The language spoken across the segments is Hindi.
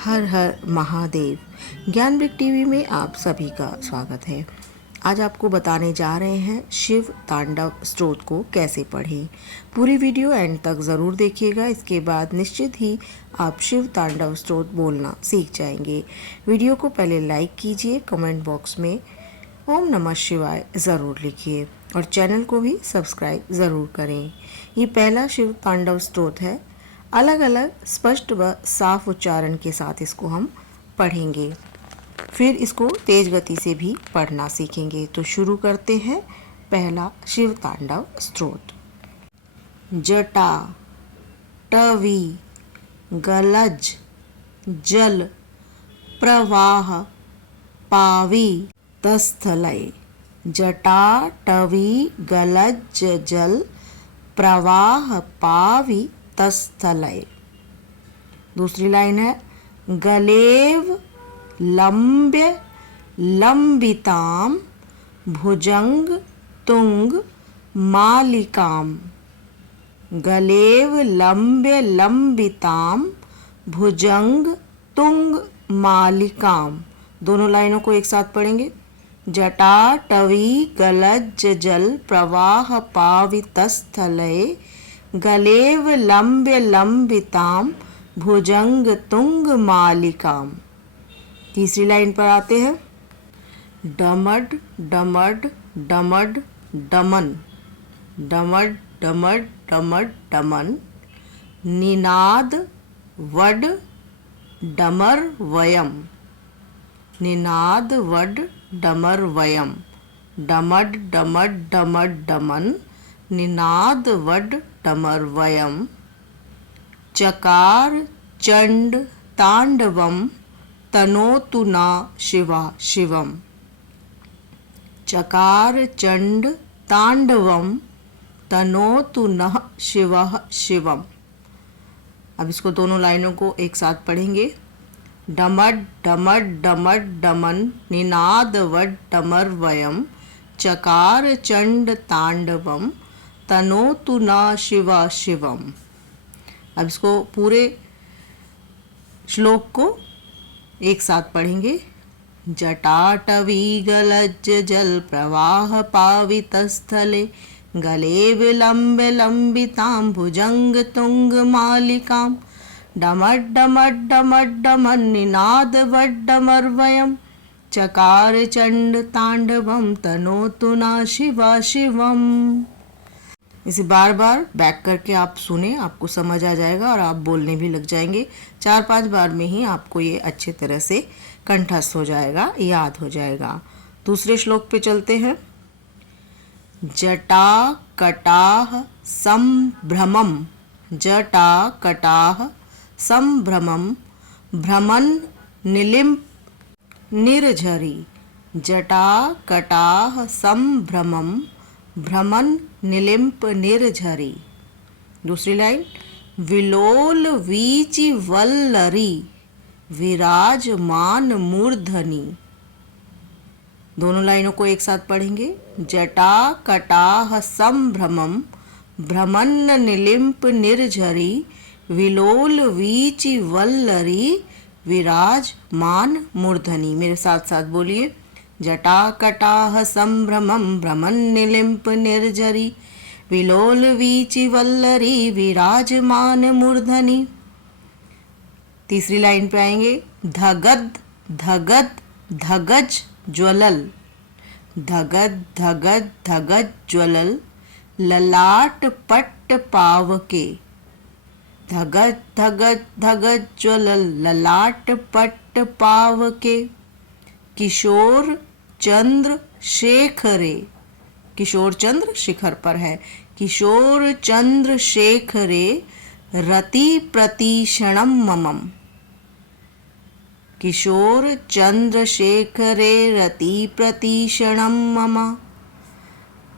हर हर महादेव। ज्ञानवृत्त टीवी में आप सभी का स्वागत है। आज आपको बताने जा रहे हैं शिव तांडव स्तोत्र को कैसे पढ़ें। पूरी वीडियो एंड तक ज़रूर देखिएगा। इसके बाद निश्चित ही आप शिव तांडव स्तोत्र बोलना सीख जाएंगे। वीडियो को पहले लाइक कीजिए, कमेंट बॉक्स में ओम नमः शिवाय ज़रूर लिखिए और चैनल को भी सब्सक्राइब ज़रूर करें। ये पहला शिव तांडव स्तोत्र है। अलग अलग स्पष्ट व साफ उच्चारण के साथ इसको हम पढ़ेंगे, फिर इसको तेज गति से भी पढ़ना सीखेंगे। तो शुरू करते हैं पहला शिव तांडव स्तोत्र। जटा टवी गलज जल प्रवाह पावी तस्थलय। जटा टवी गलज जल प्रवाह पावी तस्थलय। दूसरी लाइन है गलेव लंब्य लंबिताम भुजंग तुंग मालिकाम। गलेव लंब्य लंबिताम भुजंग तुंग मालिकाम। दोनों लाइनों को एक साथ पढ़ेंगे। जटा टवी गलज जल प्रवाह पावितस्थलय गलेव लंब्य लंबिताम भुजंग तुंग मालिकाम। तीसरी लाइन पर आते हैं डमड डमड डमड डमन। डमड डमड डमड डमन निनाद वड डमर वयम। निनाद वड डमर वयम। डमड डमड डमड डमन निनाद वड डमर वयम। चकार चंड तांडवम तनोतु न शिवा शिवम। चकार चंड तांडवम तनोतु न शिवः शिवम। अब इसको दोनों लाइनों को एक साथ पढ़ेंगे। डमड डमड डमड डमन निनाद वड डमर वयम। चकार चंड तांडवम तनोतु न शिवा शिवम। अब इसको पूरे श्लोक को एक साथ पढ़ेंगे। जटाटवी गलज जल प्रवाह पावितस्थले गलेव लंब्य लंबितां भुजंग तुंग मालिकां। डमड डमड डमड डमन निनाद वड डमर वयम। चकार चंड तांडवम तनोतु न शिवा शिवम। इसे बार बार बैक करके आप सुने, आपको समझ आ जाएगा और आप बोलने भी लग जाएंगे। 4-5 बार में ही आपको ये अच्छे तरह से कंठस्थ हो जाएगा, याद हो जाएगा। दूसरे श्लोक पे चलते हैं। जटा कटाह संभ्रमम। जटा कटाह संभ्रमम भ्रमन निलिम्प निर्झरी। जटा कटाह संभ्रमम भ्रमन निलिम्प निर्झरी। दूसरी लाइन विलोल वीचि वल्लरी विराजमान मूर्धनि। दोनों लाइनों को एक साथ पढ़ेंगे। जटा कटाह संभ्रमम भ्रमन निलिम्प निर्झरी विलोल वीचि वल्लरी विराजमान मूर्धनि। मेरे साथ साथ बोलिए। जटा कटाह संभ्रमं भ्रमन निलिम्प निर्झरी विलोल वीचि वल्लरी विराजमान मूर्धनि। तीसरी लाइन पे आएंगे। धगद धगद धगज ज्वलल। धगद धगद धगज ज्वलल ललाट पट्ट पावके। धगद धगद धगज ज्वलल ललाट पट्ट पावके। किशोर चंद्र शेखरे। किशोर चंद्र शिखर पर है। किशोर चंद्र शेखरे रति प्रतीक्षणम ममम। किशोर चंद्र शेखरे रति प्रतीक्षणम मम।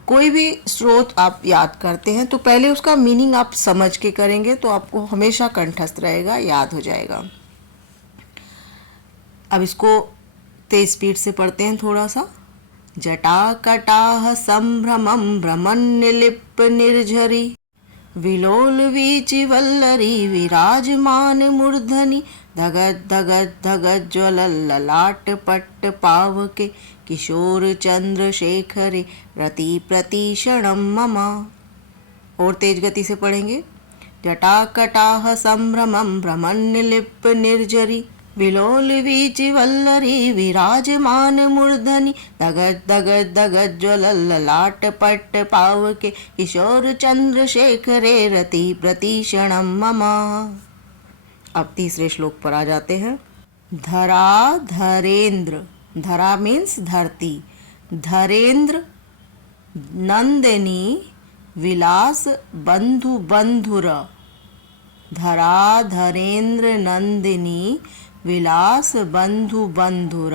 कोई भी स्रोत आप याद करते हैं तो पहले उसका मीनिंग आप समझ के करेंगे तो आपको हमेशा कंठस्थ रहेगा, याद हो जाएगा। अब इसको तेज स्पीड से पढ़ते हैं थोड़ा सा। जटा कटाह संभ्रमं भ्रमन निलिप निर्झरी विलोल वीचि वल्लरी विराजमान मूर्धनि धगत धगत धगत ज्वलल ललाट पट्ट पावके किशोर चंद्रशेखरे रति प्रतीक्षणम मम। और तेज गति से पढ़ेंगे। जटाकटाह संभ्रमं भ्रमन्निलिप् निर्जरी विलोल वीचि वल्लरी विराजमान मूर्धनि धगत धगत धगत ज्वलल ललाट पट्ट पावके किशोर चंद्रशेखरे रति प्रतीक्षणम मम। अब तीसरे श्लोक पर आ जाते हैं। धरा धरेंद्र, धरा मीन्स धरती, धरेंद्र नंदिनी विलास बंधु बंधुर, धरा धरेंद्र नंदिनी विलास बंधु बंधुर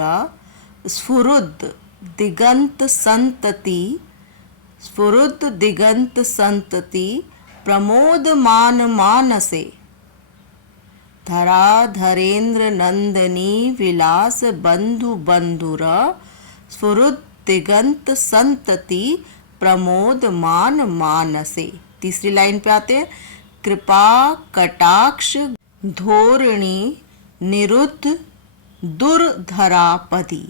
स्फुरुद दिगंत संतति, स्फुरुद दिगंत संतति प्रमोद मान मानसे। धरा धरेंद्र नंदिनी विलास बंधु बंधुर स्फुरुद दिगंत संतति प्रमोद मान मानसे। तीसरी लाइन पे आते हैं। कृपा कटाक्ष धोरणी निरुद्ध दुर्धरापदी।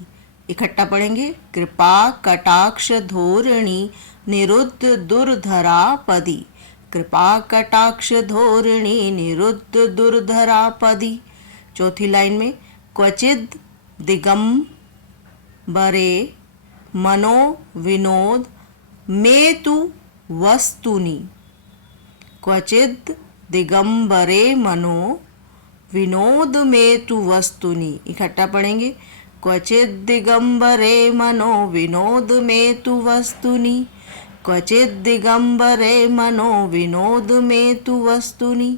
इकट्ठा पढ़ेंगे। कृपा कटाक्ष धोरणी निरुद्ध दुर्धरापदी, कृपा कटाक्ष धोरणी निरुद्ध दुर्धरापदी। चौथी लाइन में क्वचिद दिगंबरे मनो विनोद में तु वस्तुनि, क्वचिद दिगंबरे मनो विनोद में तु वस्तुनि। इकट्ठा पढ़ेंगे। क्वचिद दिगंबरे मनो विनोद में तु वस्तुनि, क्वचिद दिगंबरे मनो विनोद में तु वस्तुनि।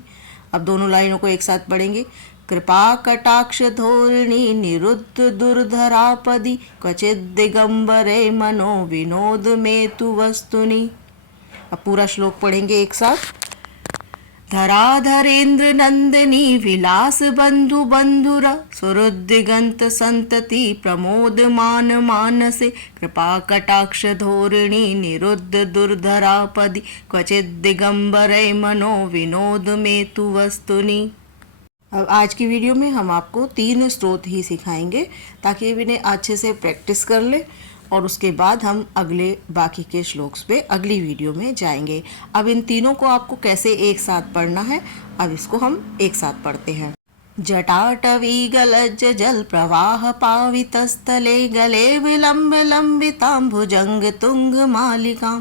अब दोनों लाइनों को एक साथ पढ़ेंगे। कृपा कटाक्ष धोरणी निरुद्ध दुर्धरापदी क्वचिद दिगंबरे मनो विनोद में तु वस्तुनि। अब पूरा श्लोक पढ़ेंगे एक साथ। धरा धरेंद्र नंदिनी विलास बंधु बंधुर सुरुद्दिगंत संतति प्रमोद मान मानसे, कृपा कटाक्ष धोरणी निरुद्ध दुर्धरापदी क्वचिद दिगंबरे मनो विनोद में तु वस्तुनि। अब आज की वीडियो में हम आपको 3 स्रोत ही सिखाएंगे ताकि इन्हें अच्छे से प्रैक्टिस कर ले और उसके बाद हम अगले बाकी के श्लोक्स पे अगली वीडियो में जाएंगे। अब इन तीनों को आपको कैसे एक साथ पढ़ना है, अब इसको हम एक साथ पढ़ते हैं। जटाटवी गलज्ज जल प्रवाह पावितस्थले गले विलंब लंबितां भुजंग तुंग मालिकां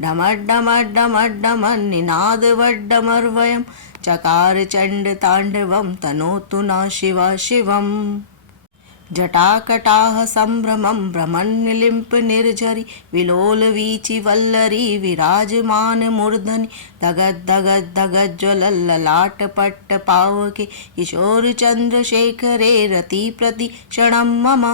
डमड डमड डमड डमन निनाद वड्डमर्वयं चकार चंड तांडवं तनोतु न शिवा शिवम्। जटाकटाह संभ्रमं भ्रमन्निलिम्प निर्झरि विलोल वीचि वल्लरी विराजमान मूर्धनि धगत धगत धगत ज्वलल ललाट पट्ट पावके किशोर चंद्रशेखरे रति प्रतीक्षणं मम।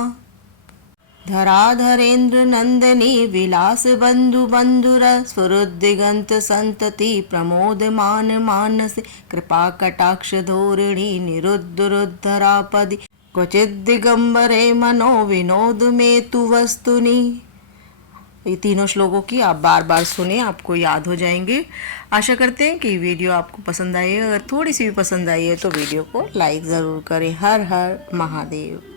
धरा धरेंद्र नंदिनी विलास बंधु बंधुर स्फुरुद्दिगंत संतति प्रमोद मान मानसे, कृपा कटाक्ष धोरणी निरुद्ध दुर्धरापदी क्वचिद दिगंबरे मनो विनोद में तु वस्तुनि। ये तीनों श्लोकों की आप बार बार सुने, आपको याद हो जाएंगे। आशा करते हैं कि वीडियो आपको पसंद आई है। अगर थोड़ी सी भी पसंद आई है तो वीडियो को लाइक ज़रूर करें। हर हर महादेव।